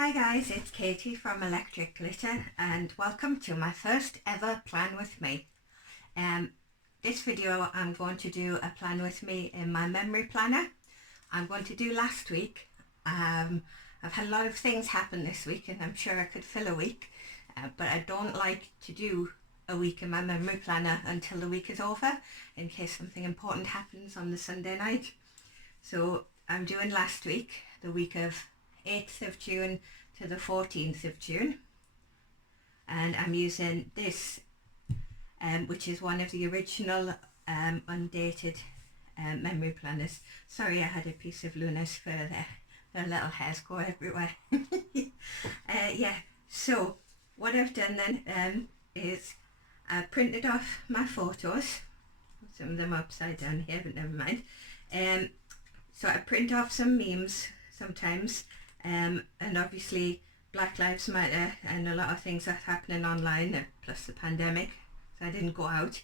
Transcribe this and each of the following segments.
Hi guys, it's Katie from Electric Glitter and welcome to my first ever plan with me. This video I'm going to do a plan with me in my memory planner. I'm going to do last week. I've had a lot of things happen this week and I'm sure I could fill a week, but I don't like to do a week in my memory planner until the week is over in case something important happens on the Sunday night. So I'm doing last week, the week of 8th of June to the 14th of June, and I'm using this which is one of the original undated memory planners. Sorry, I had a piece of Luna's fur there. Her little hairs go everywhere. Yeah, so what I've done then is I printed off my photos, some of them upside down here, but never mind. So I print off some memes sometimes, and obviously Black Lives Matter and a lot of things that's happening online, plus the pandemic, so I didn't go out.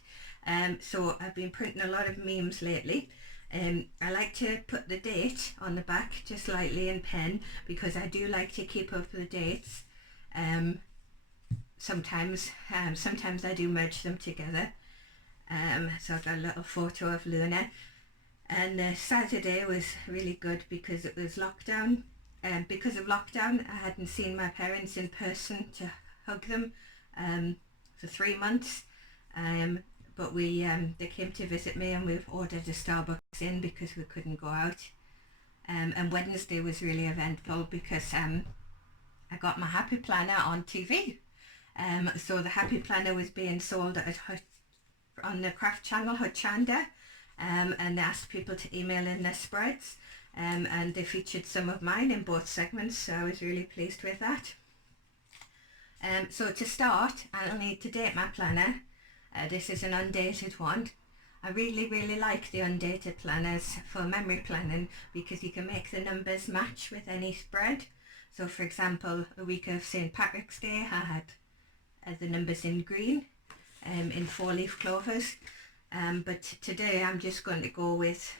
So I've been printing a lot of memes lately. I like to put the date on the back just lightly in pen because I do like to keep up the dates. Sometimes I do merge them together. So I've got a little photo of Luna. And Saturday was really good because it was lockdown. Because of lockdown, I hadn't seen my parents in person to hug them for 3 months. But they came to visit me and we've ordered a Starbucks in because we couldn't go out. And Wednesday was really eventful because I got my Happy Planner on TV. So the Happy Planner was being sold on the craft channel Hochanda. And they asked people to email in their spreads, and they featured some of mine in both segments, so I was really pleased with that. So to start, I'll need to date my planner. This is an undated one. I really like the undated planners for memory planning because you can make the numbers match with any spread. So for example, a week of St. Patrick's Day, I had the numbers in green, in 4-leaf clovers. But today I'm just going to go with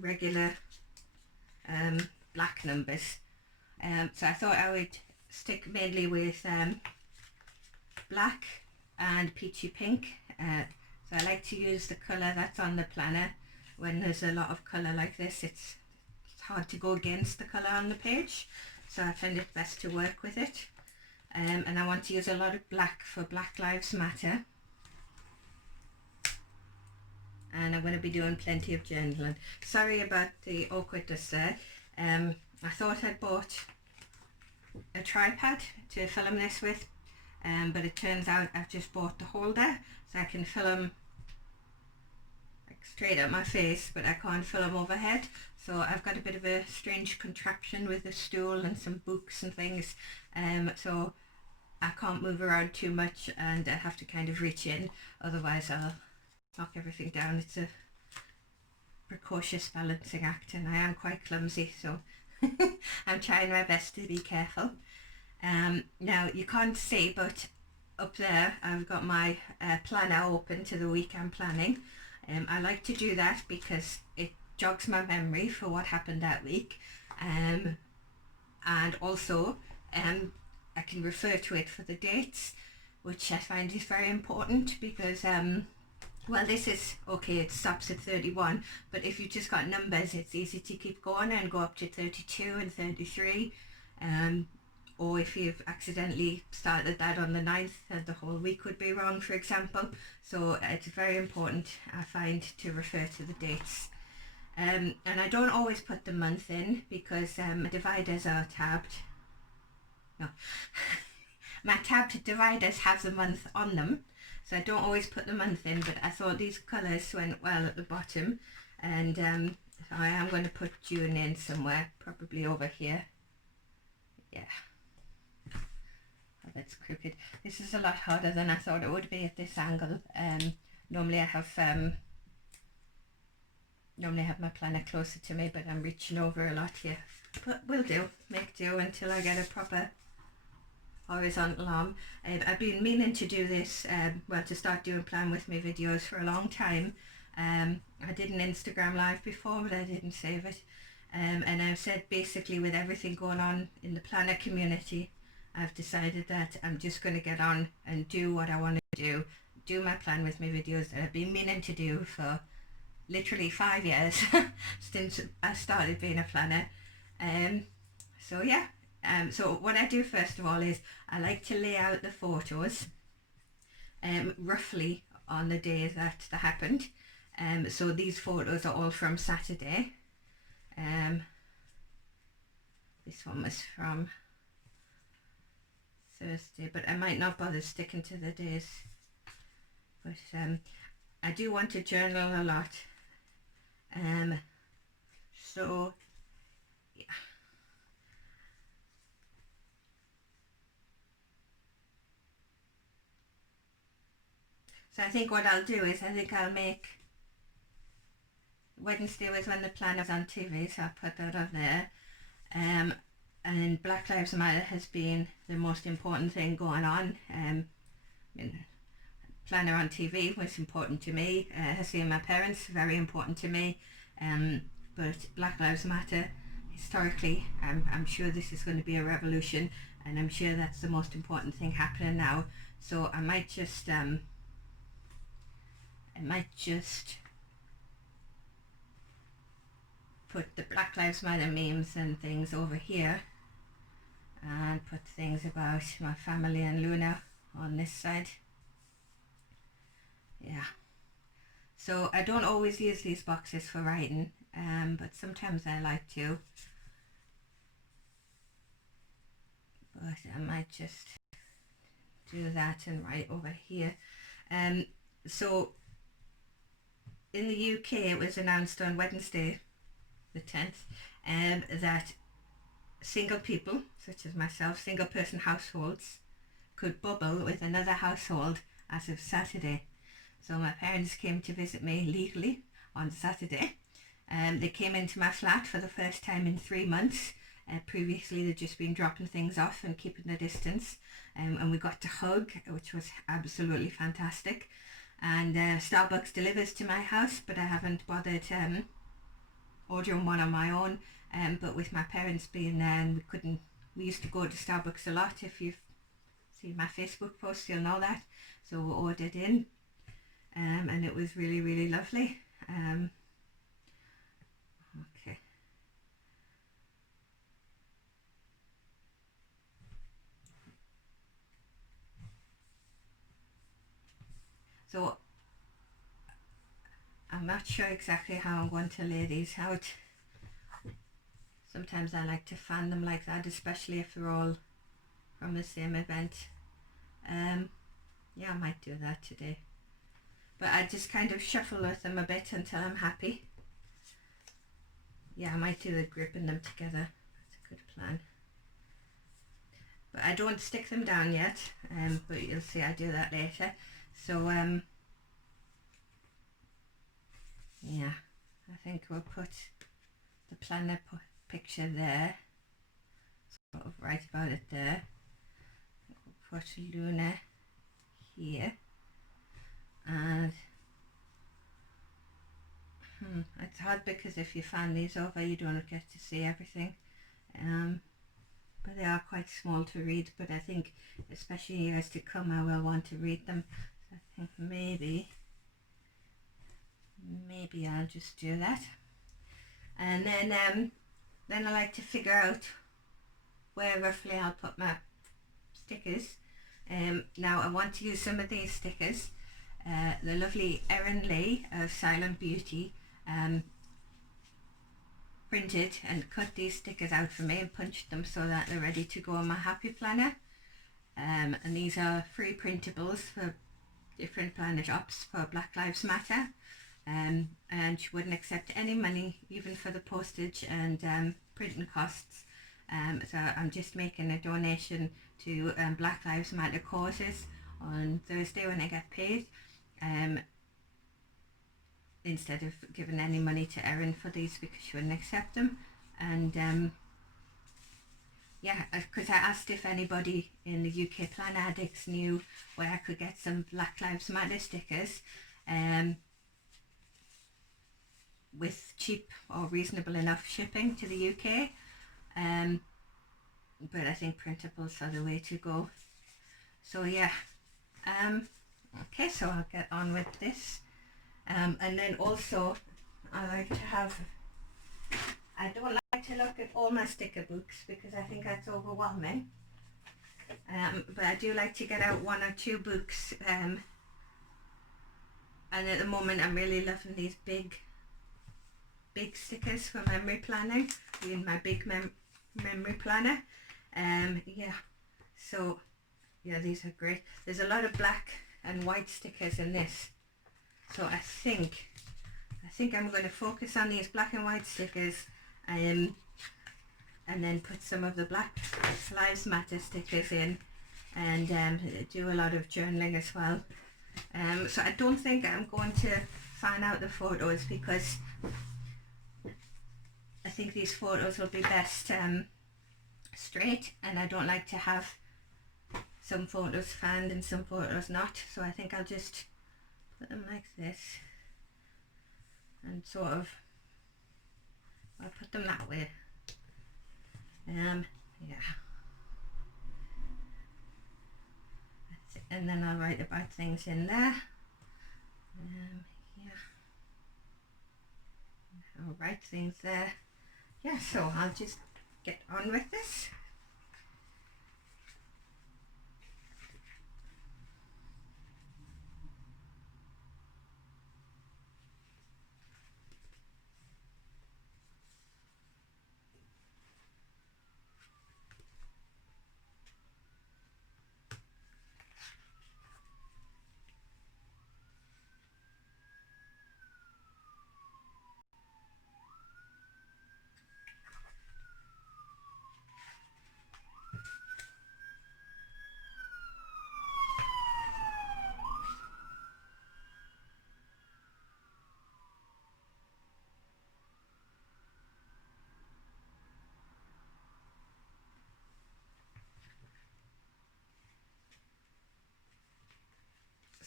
regular black numbers. So I thought I would stick mainly with black and peachy pink. So I like to use the colour that's on the planner. When there's a lot of colour like this, it's hard to go against the colour on the page. So I find it best to work with it. And I want to use a lot of black for Black Lives Matter. And I'm going to be doing plenty of journaling. Sorry about the awkwardness there. I thought I'd bought a tripod to film this with, but it turns out I've just bought the holder so I can film like straight at my face, but I can't film overhead. So I've got a bit of a strange contraption with a stool and some books and things, so I can't move around too much and I have to kind of reach in, otherwise I'll knock everything down. It's a precocious balancing act and I am quite clumsy, so I'm trying my best to be careful. Now you can't see, but up there I've got my planner open to the week I'm planning. I like to do that because it jogs my memory for what happened that week, and also I can refer to it for the dates, which I find is very important because well, this is okay, it stops at 31, but if you've just got numbers, it's easy to keep going and go up to 32 and 33. Or if you've accidentally started that on the 9th, the whole week would be wrong, for example. So it's very important, I find, to refer to the dates. And I don't always put the month in because my dividers are tabbed. No, my tabbed dividers have the month on them. So I don't always put the month in, but I thought these colours went well at the bottom, and so I am going to put June in somewhere, probably over here. Yeah, oh, that's crooked. This is a lot harder than I thought it would be at this angle. Normally I have my planner closer to me, but I'm reaching over a lot here. But we'll do, make do until I get a proper horizontal arm. I've been meaning to do this, well, to start doing plan with me videos for a long time. I did an Instagram live before, but I didn't save it. And I've said basically with everything going on in the planner community, I've decided that I'm just going to get on and do what I want to do my Plan With Me videos that I've been meaning to do for literally 5 years since I started being a planner. So yeah, so what I do first of all is I like to lay out the photos roughly on the day that happened. So these photos are all from Saturday. This one was from Thursday, but I might not bother sticking to the days. But I do want to journal a lot. So yeah. So I think what I'll do is I'll make Wednesday was when the plan was on TV, so I'll put that on there. And Black Lives Matter has been the most important thing going on. Planner on TV was important to me. Seeing my parents, very important to me. But Black Lives Matter, historically, I'm sure this is going to be a revolution, and I'm sure that's the most important thing happening now. So I might just put the Black Lives Matter memes and things over here, and put things about my family and Luna on this side. Yeah. So I don't always use these boxes for writing, but sometimes I like to. But I might just do that and write over here. So in the UK it was announced on Wednesday the 10th that single people, such as myself, single person households, could bubble with another household as of Saturday. So my parents came to visit me legally on Saturday. They came into my flat for the first time in 3 months. Previously they'd just been dropping things off and keeping the distance, and we got to hug, which was absolutely fantastic. And Starbucks delivers to my house, but I haven't bothered ordering one on my own. But with my parents being there, and we used to go to Starbucks a lot. If you've seen my Facebook posts, you'll know that. So we ordered in, and it was really, really lovely. Okay. So I'm not sure exactly how I'm going to lay these out. Sometimes I like to fan them like that, especially if they're all from the same event. Yeah, I might do that today. But I just kind of shuffle with them a bit until I'm happy. Yeah, I might do the gripping them together. That's a good plan. But I don't stick them down yet, but you'll see I do that later. So yeah, I think we'll put the planner picture there, sort of right about it there. We'll put Luna here, and it's hard because if you fan these over you don't get to see everything, but they are quite small to read, but I think especially years to come I will want to read them. So I think maybe I'll just do that. And then I like to figure out where roughly I'll put my stickers. Now I want to use some of these stickers. The lovely Erin Lee of Silent Beauty printed and cut these stickers out for me and punched them so that they're ready to go on my Happy Planner. And these are free printables for different planner shops for Black Lives Matter. And she wouldn't accept any money, even for the postage and printing costs. So I'm just making a donation to Black Lives Matter causes on Thursday when I get paid, instead of giving any money to Erin for these because she wouldn't accept them. And yeah, because I asked if anybody in the UK Plan Addicts knew where I could get some Black Lives Matter stickers. with cheap or reasonable enough shipping to the UK. But I think printables are the way to go. So yeah, okay, so I'll get on with this. And then also I like to have, I don't like to look at all my sticker books because I think that's overwhelming. But I do like to get out one or two books. And at the moment I'm really loving these big stickers for memory planning in my big memory planner. Yeah, so yeah, these are great. There's a lot of black and white stickers in this, so I think I'm going to focus on these black and white stickers, and then put some of the Black Lives Matter stickers in, and do a lot of journaling as well. So I don't think I'm going to fan out the photos because I think these photos will be best straight, and I don't like to have some photos fanned and some photos not, so I think I'll just put them like this and sort of, I'll put them that way. Yeah, that's it. And then I'll write about things in there. Yeah, I'll write things there. Yeah, so I'll just get on with this.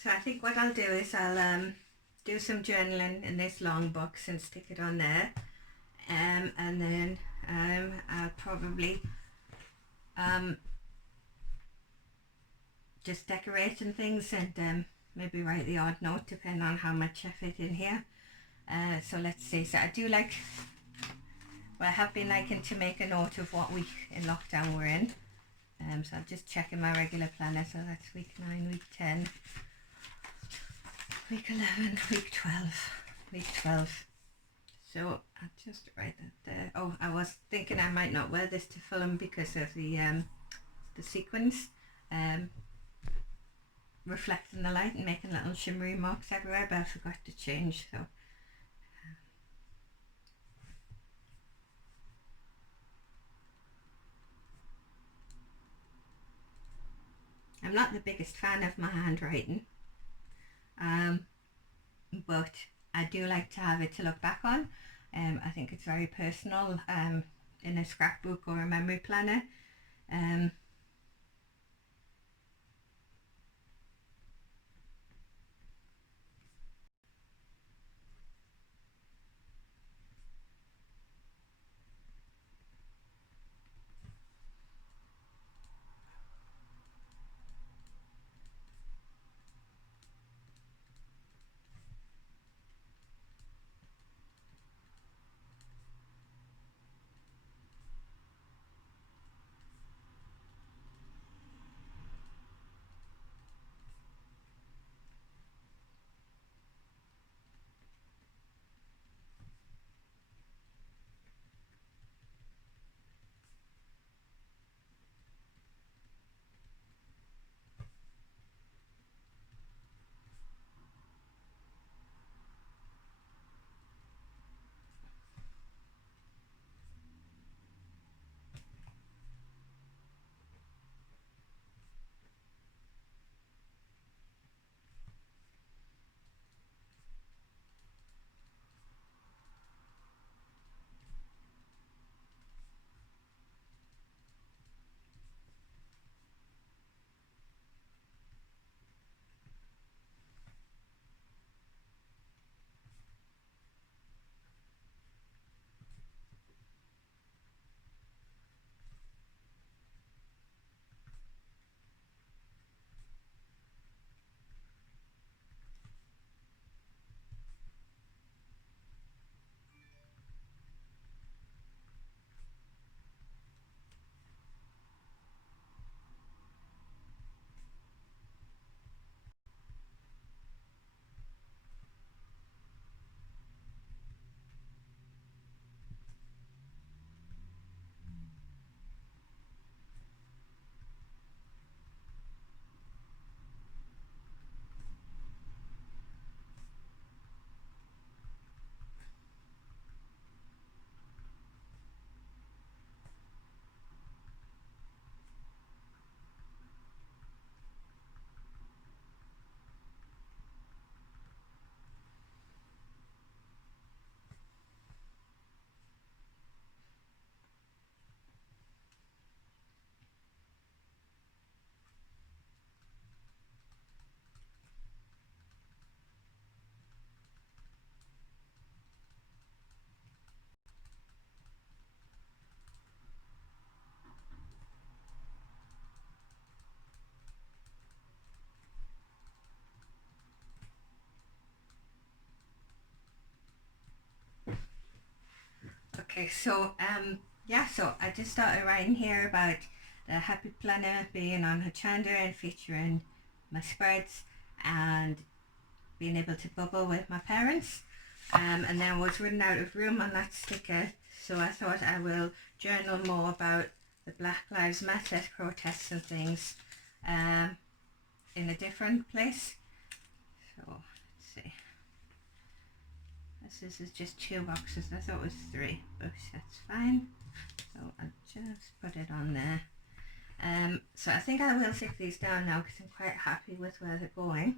So I think what I'll do is I'll do some journaling in this long box and stick it on there, and then I'll probably just decorate and things, and maybe write the odd note depending on how much I fit in here. So let's see. So I do like, well, I have been liking to make a note of what week in lockdown we're in. So I'm just checking my regular planner. So that's week 9, week 10, week 11, week 12, week 12. So I'll just write that there. Oh, I was thinking I might not wear this to film because of the sequins reflecting the light and making little shimmery marks everywhere, but I forgot to change. So I'm not the biggest fan of my handwriting, but I do like to have it to look back on. I think it's very personal in a scrapbook or a memory planner. Okay, so yeah, so I just started writing here about the Happy Planner being on Hochanda and featuring my spreads and being able to bubble with my parents. And then I was running out of room on that sticker, so I thought I will journal more about the Black Lives Matter protests and things in a different place. So let's see. This is just 2 boxes. I thought it was 3, but that's fine. So I'll just put it on there. So I think I will take these down now because I'm quite happy with where they're going.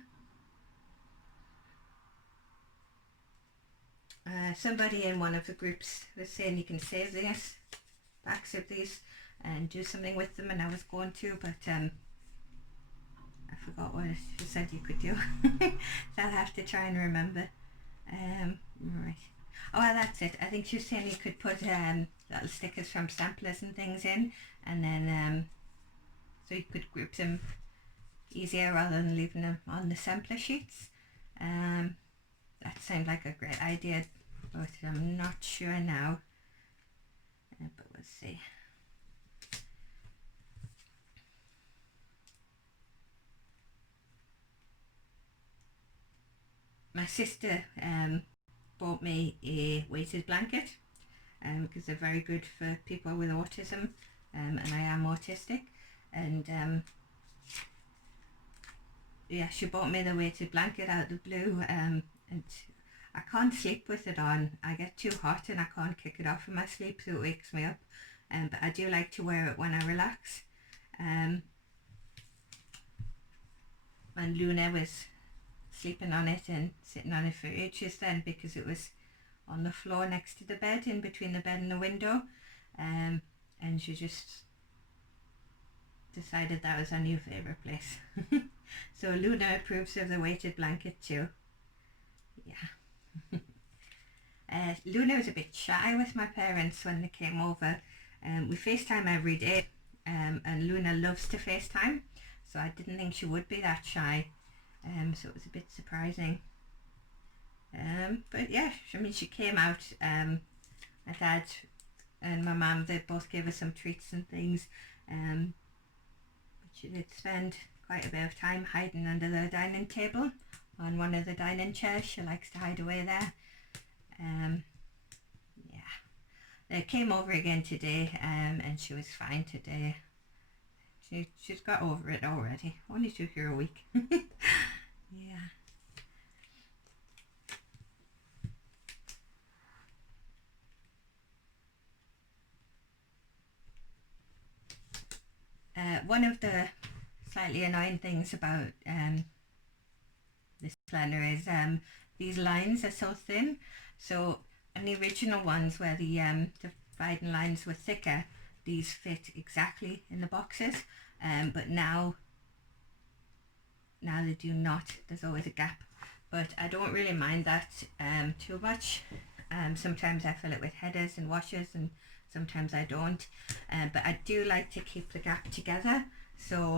Somebody in one of the groups was saying you can save these backs of these and do something with them, and I was going to, but I forgot what she said you could do. So I'll have to try and remember. Right. Oh, well, that's it. I think she was saying you could put little stickers from samplers and things in, and then so you could group them easier rather than leaving them on the sampler sheets. That sounds like a great idea, but I'm not sure now. But we'll see. My sister bought me a weighted blanket because they're very good for people with autism, and I am autistic, and yeah, she bought me the weighted blanket out of the blue, and I can't sleep with it on. I get too hot and I can't kick it off in my sleep, so it wakes me up. But I do like to wear it when I relax. And Luna was sleeping on it and sitting on it for ages then, because it was on the floor next to the bed, in between the bed and the window, and she just decided that was her new favourite place. So Luna approves of the weighted blanket too. Yeah. Luna was a bit shy with my parents when they came over. We FaceTime every day, and Luna loves to FaceTime, so I didn't think she would be that shy. So it was a bit surprising. But yeah, I mean, she came out. My dad and my mum, they both gave her some treats and things. But she did spend quite a bit of time hiding under the dining table on one of the dining chairs. She likes to hide away there. Yeah. They came over again today, and she was fine today. She's got over it already. Only took her a week. Yeah. One of the slightly annoying things about this planner is these lines are so thin. So on the original ones where the dividing lines were thicker, these fit exactly in the boxes, but now they do not. There's always a gap, but I don't really mind that too much. Sometimes I fill it with headers and washes, and sometimes I don't, but I do like to keep the gap together. So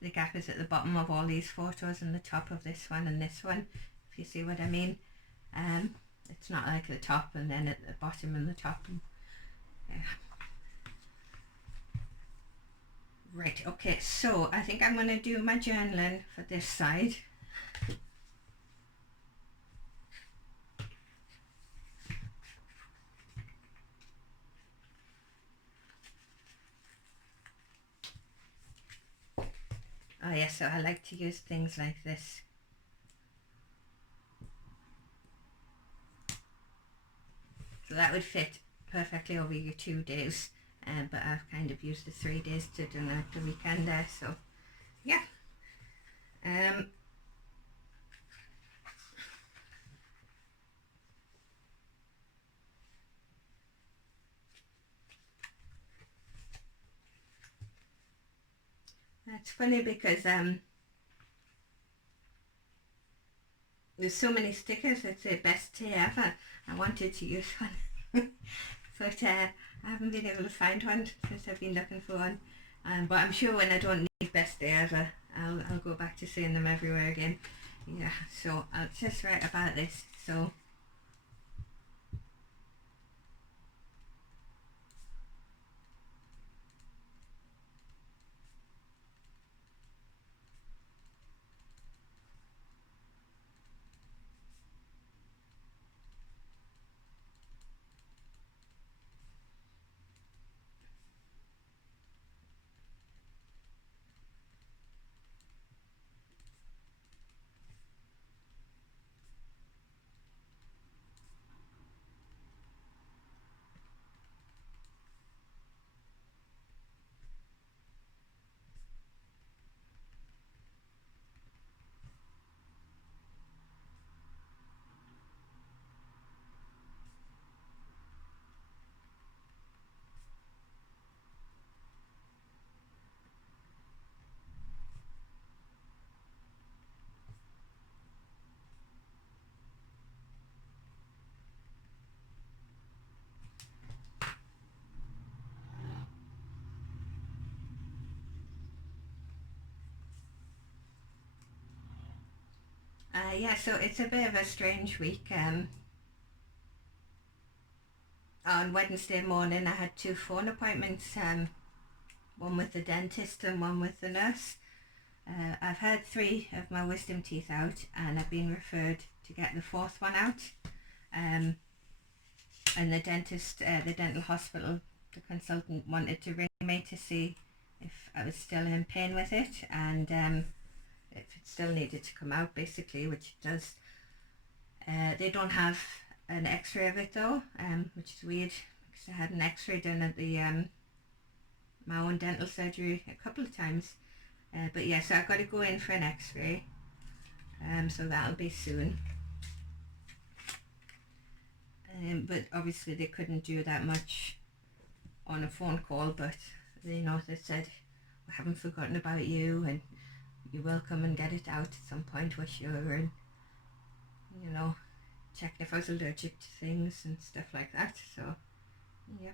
the gap is at the bottom of all these photos and the top of this one and this one, if you see what I mean. It's not like the top and then at the bottom and the top. And, yeah. Right, okay, so I think I'm going to do my journaling for this side. Oh yeah, so I like to use things like this. So that would fit perfectly over your 2 days, but I've kind of used the 3 days to do the weekend there, so yeah. That's funny because there's so many stickers that say best day ever. I wanted to use one, but I haven't been able to find one since I've been looking for one. But I'm sure when I don't need best day ever, I'll go back to seeing them everywhere again. Yeah, so I'll just write about this. So Yeah, so it's a bit of a strange week. On Wednesday morning, I had two phone appointments, one with the dentist and one with the nurse. I've had three of my wisdom teeth out, and I've been referred to get the fourth one out. And the dentist, the dental hospital, the consultant wanted to ring me to see if I was still in pain with it, and if it still needed to come out, basically, which it does. They don't have an x-ray of it though, which is weird, because I had an x-ray done at the my own dental surgery a couple of times. But yeah, so I've got to go in for an x-ray, so that'll be soon. But obviously they couldn't do that much on a phone call, but they said, we haven't forgotten about you, and you will come and get it out at some point, we're sure, and checking if I was allergic to things and stuff like that. So yeah.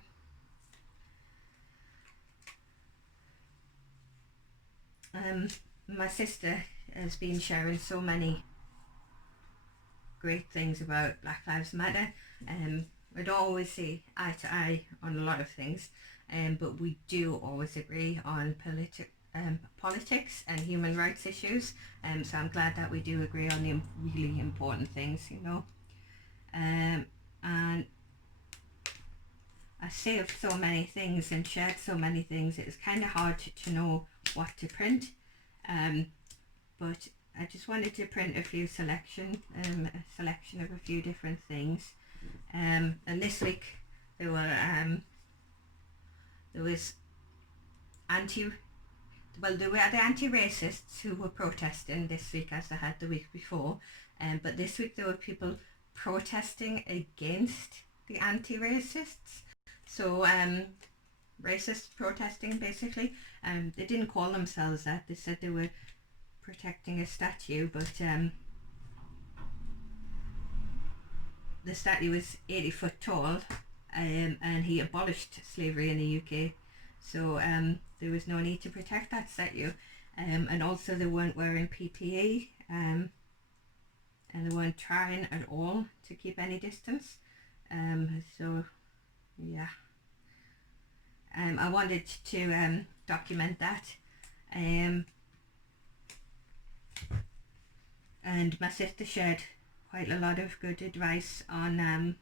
My sister has been sharing so many great things about Black Lives Matter. We don't always see eye to eye on a lot of things, but we do always agree on politics and human rights issues. So I'm glad that we do agree on the really important things, and I saved so many things and shared so many things, it was kind of hard to know what to print, but I just wanted to print a selection of a few different things, and this week there was there were the anti-racists who were protesting this week, as they had the week before, but this week there were people protesting against the anti-racists. So racist protesting, basically. They didn't call themselves that. They said they were protecting a statue, but the statue was 80 foot tall, and he abolished slavery in the UK. So there was no need to protect that statue. And also they weren't wearing PPE, and they weren't trying at all to keep any distance. So yeah, I wanted to document that, and my sister shared quite a lot of good advice on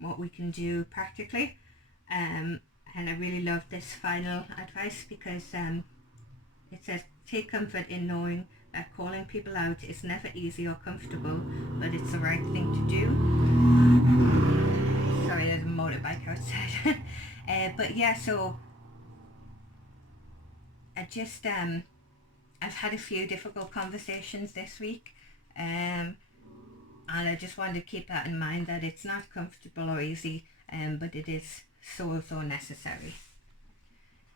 what we can do practically, and I really love this final advice, because it says, take comfort in knowing that calling people out is never easy or comfortable, but it's the right thing to do. Sorry, there's a motorbike outside. But yeah, so I've had a few difficult conversations this week, and I just wanted to keep that in mind, that it's not comfortable or easy, but it is so necessary.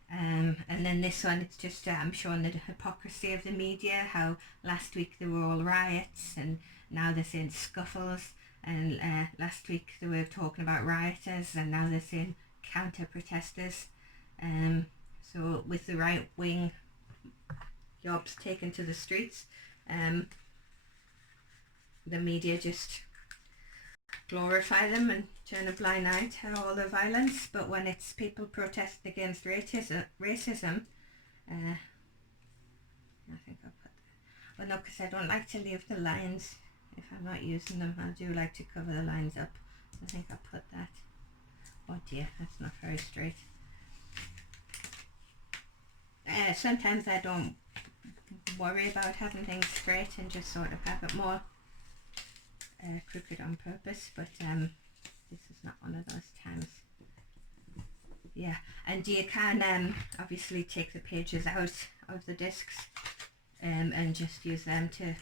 And then this one, it's just showing the hypocrisy of the media, how last week there were all riots and now they're saying scuffles, and last week they were talking about rioters and now they're saying counter-protesters. So with the right wing jobs taken to the streets, the media just glorify them and turn a blind eye to all the violence. But when it's people protesting against racism, I think I'll put that. Well, no, because I don't like to leave the lines if I'm not using them. I do like to cover the lines up. I think I'll put that. Oh dear, that's not very straight. Sometimes I don't worry about having things straight and just sort of have it more crooked on purpose, but this is not one of those times. Yeah, and you can obviously take the pages out of the discs and just use them to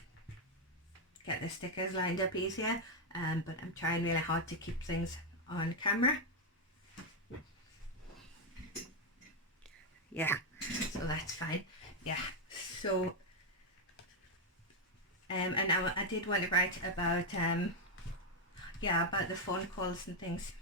get the stickers lined up easier, but I'm trying really hard to keep things on camera. Yeah, so that's fine. Yeah, so and I did want to write about about the phone calls and things.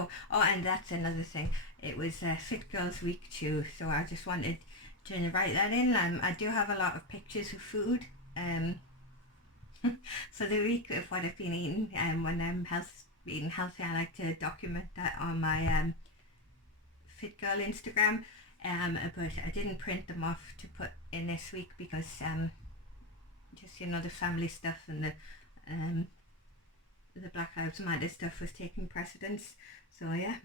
So, oh, and that's another thing. It was Fit Girls Week too, so I just wanted to write that in. I do have a lot of pictures of food for the week of what I've been eating. When I'm eating healthy, I like to document that on my Fit Girl Instagram. But I didn't print them off to put in this week because just the family stuff and the Black Lives Matter stuff was taking precedence. So yeah.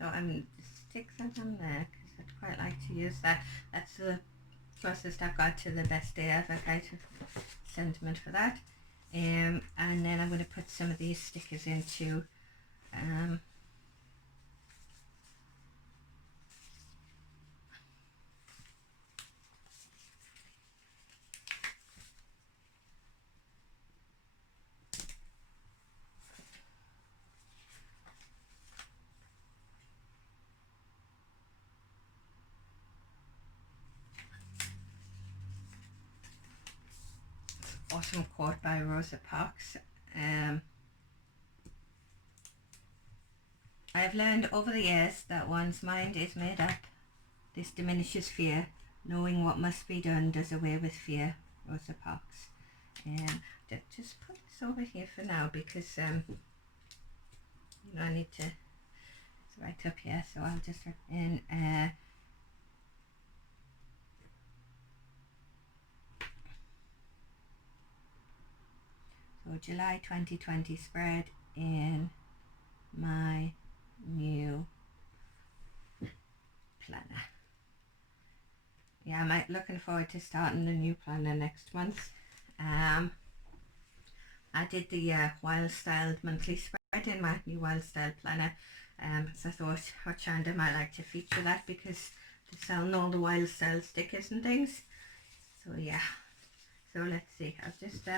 So I'm stick that on there because I'd quite like to use that. That's the closest I've got to the best day ever kind of sentiment for that. And then I'm going to put some of these stickers into awesome quote by Rosa Parks. I have learned over the years that one's mind is made up. This diminishes fear. Knowing what must be done does away with fear. Rosa Parks. Just put this over here for now because I need to. It's right up here, so I'll just write in. So July 2020 spread in my new planner. Yeah, I'm looking forward to starting the new planner next month. I did the Wild Styled monthly spread in my new Wild Style planner. So I thought Hochanda might like to feature that because they're selling all the Wild Style stickers and things. So yeah. So let's see. I've just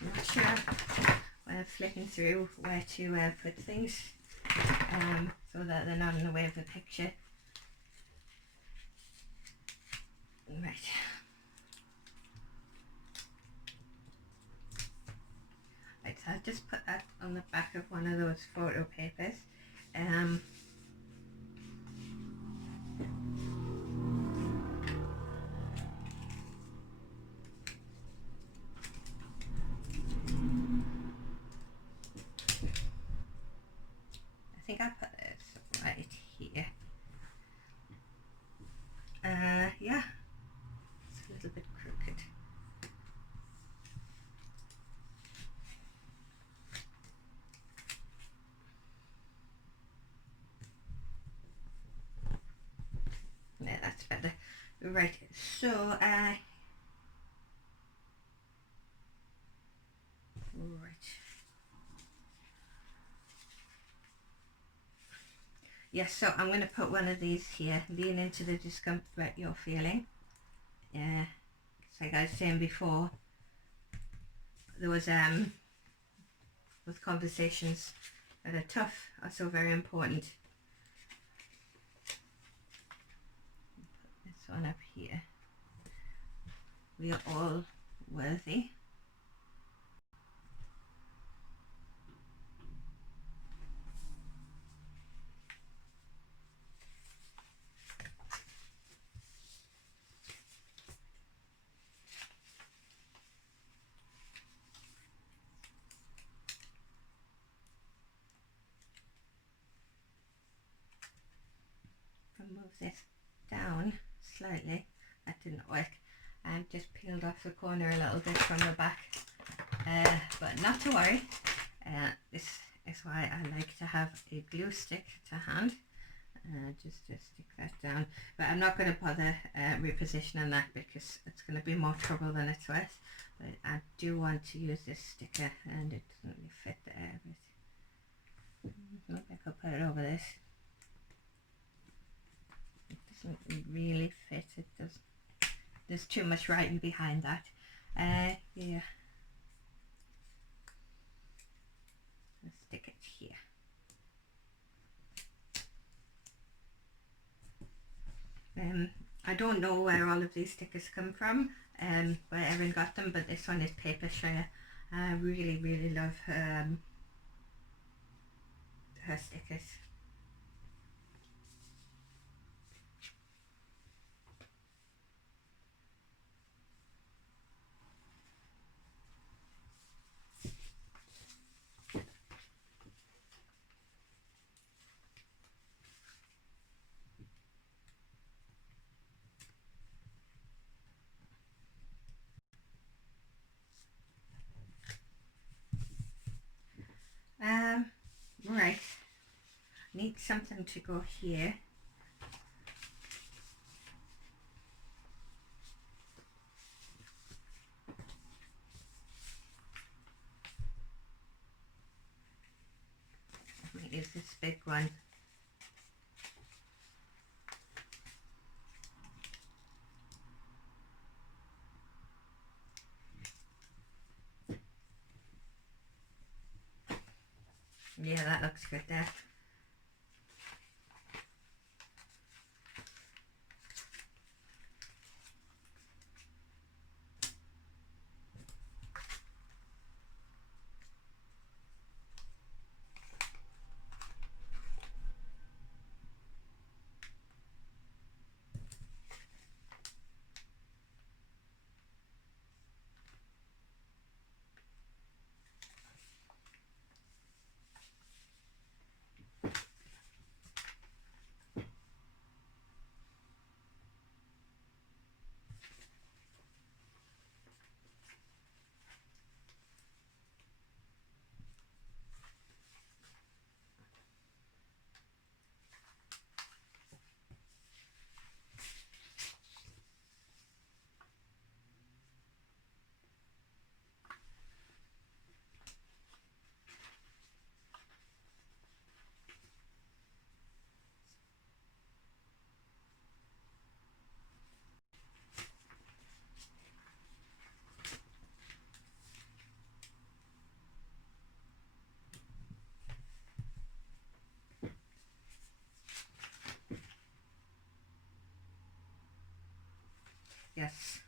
I'm not sure when I'm flicking through where to put things so that they're not in the way of the picture. Right. Right, so I'll just put that on the back of one of those photo papers. I think I'll put this right here. Yeah, it's a little bit crooked. Yeah, that's better. Right, so right. Yes, so I'm going to put one of these here. Lean into the discomfort you're feeling. Yeah, like I was saying before, there was with conversations that are tough are so very important. Put this one up here. We are all worthy. this down slightly. That didn't work. And just peeled off the corner a little bit from the back. But not to worry. This is why I like to have a glue stick to hand. Just to stick that down. But I'm not going to bother repositioning that because it's going to be more trouble than it's worth. But I do want to use this sticker, and it doesn't really fit there. But maybe I could put it over this. It doesn't really fit. It does. There's too much writing behind that. Yeah. Let's stick it here. I don't know where all of these stickers come from, where Erin got them, but this one is Paper Share. I really love her stickers. Right, need something to go here. I might use this big one. Yeah, that looks good there. Yes,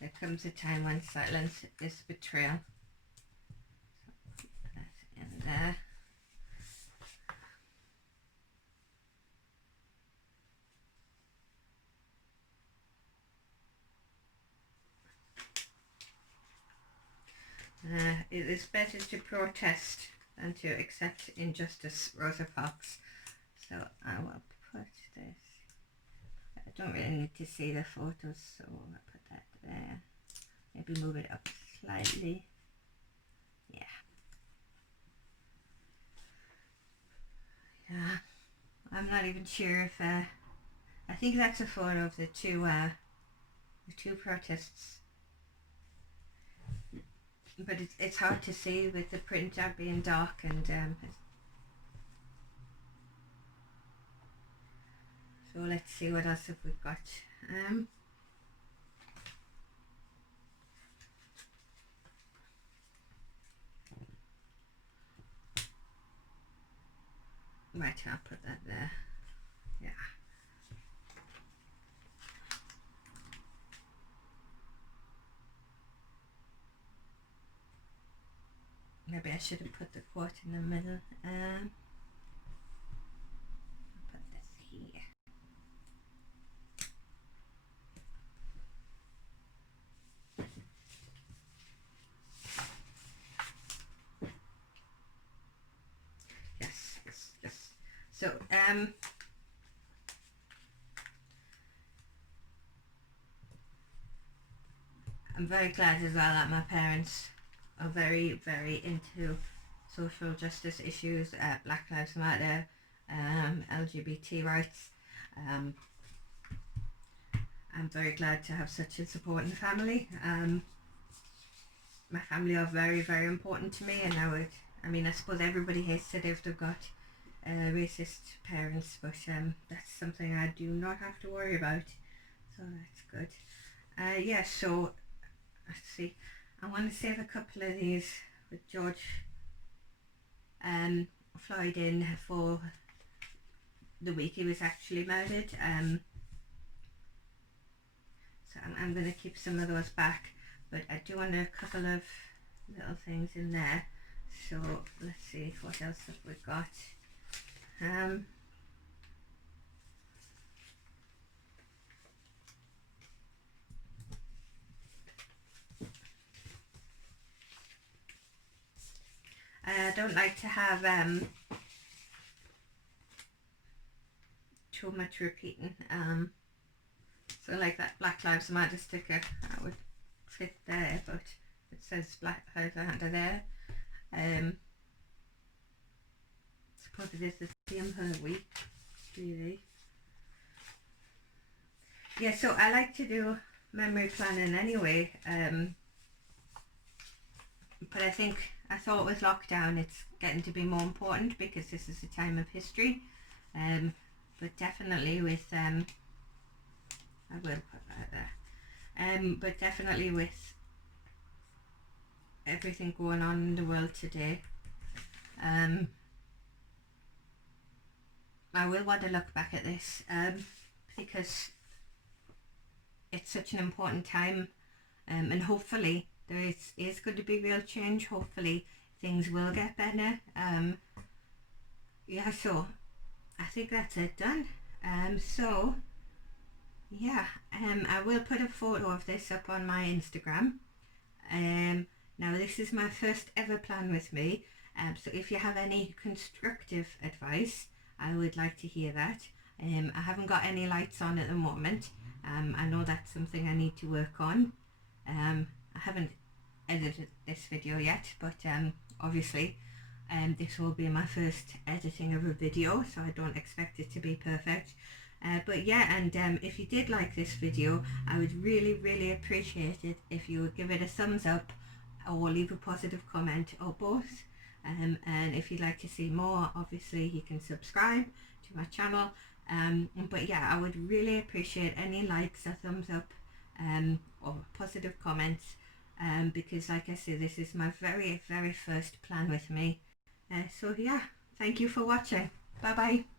there comes a time when silence is betrayal. So put that in there. It is better to protest than to accept injustice, Rosa Parks. So I will put this. I don't really need to see the photos, so I'll put that there. Maybe move it up slightly. Yeah. Yeah. I'm not even sure if I think that's a photo of the two protests. But it's hard to see with the print job being dark, and so let's see what else have we got. Right, I'll put that there. Yeah. Maybe I should have put the quote in the middle. I'll put this here. Yes. So I'm very glad as well that my parents are very, very into social justice issues, Black Lives Matter, LGBT rights. I'm very glad to have such a supporting family. My family are very, very important to me, and I suppose everybody hates it if they've got racist parents, but that's something I do not have to worry about, so that's good. Yeah, so let's see, I want to save a couple of these with George Floyd in for the week he was actually murdered. So I'm going to keep some of those back, but I do want a couple of little things in there. So let's see, what else have we got? I don't like to have too much repeating. So like that Black Lives Matter sticker, that would fit there, but it says Black Lives Matter there. Suppose it is the same per week, really. Yeah, so I like to do memory planning anyway, but I thought with lockdown it's getting to be more important because this is a time of history, but definitely with I will put that there, but definitely with everything going on in the world today, I will want to look back at this, because it's such an important time, and hopefully there is going to be real change. Hopefully things will get better. Yeah, so I think that's it done. So yeah, I will put a photo of this up on my Instagram. Now this is my first ever plan with me, so if you have any constructive advice, I would like to hear that. I haven't got any lights on at the moment. I know that's something I need to work on. I haven't edited this video yet, but obviously this will be my first editing of a video, so I don't expect it to be perfect. But yeah, and if you did like this video, I would really, really appreciate it if you would give it a thumbs up or leave a positive comment, or both. And if you'd like to see more, obviously you can subscribe to my channel. But yeah, I would really appreciate any likes or thumbs up, or positive comments, because like I said, this is my very, very first plan with me. So yeah, thank you for watching. Bye bye.